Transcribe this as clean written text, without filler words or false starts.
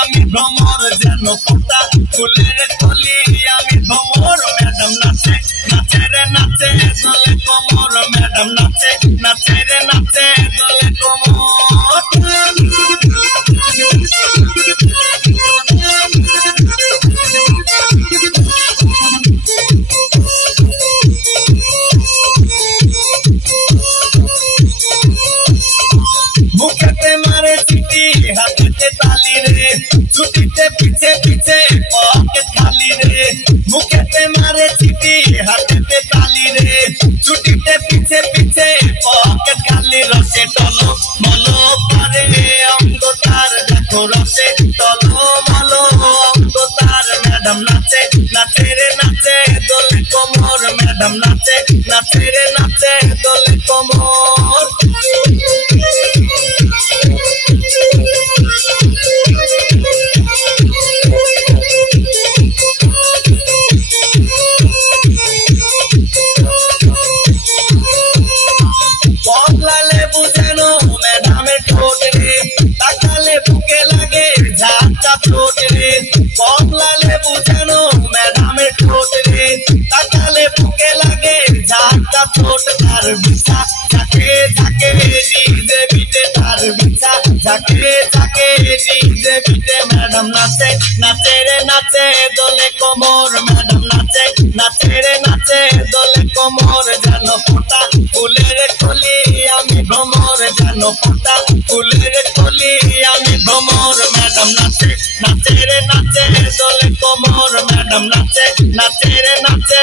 আমি ভ্রমর যেন ফোটা ফুলের কলি আমি ভ্রমর ম্যাডাম নাচে নাচে রে নাচে দোলে কোমর ম্যাডাম নাচে নাচে রে নাচে দোলে কোমর মুখেতে মারে চিঠি হাতেতে তালি রে ছুটিতে পিছে পিছে পকেট খালি রে মুখেতে মারে চিঠি হাতেতে তালি রে ছুটিতে পিছে পিছে পকেট খালি রসে টলো মলো পারে অঙ্গ তার দেখো রসে টলো মলো অঙ্গ তার ম্যাডাম নাচে নাচে রে নাচে দোলে কোমর ম্যাডাম নাচে নাচে রে নাচে দোলে কোমর কমলা লেবু যেন ম্যাডামের ঠোঁট রে তাকালে বুকে লাগে ঝাঁটা ঠোঁট রে কমলা লেবু যেন ম্যাডামের ঠোঁট রে তাকালে বুকে লাগে ঝাঁটা ঠোঁট তার বিছা ঝাঁকে ঝাঁকে ডিজে বিটে তার বিছা ঝাঁকে ঝাঁকে ডিজে বিটে ম্যাডাম নাচে নাচে রে নাচে দোলে কোমর ম্যাডাম নাচে নাচে রে নাচে দোলে কোমর যেন ফোটা ফুলের কলি আমি ভ্রমর যেন ফোটা ফুলের কলি আমি ভ্রমর ম্যাডাম নাচে নাচে রে নাচে দোলে কোমর ম্যাডাম নাচে নাচে রে নাচে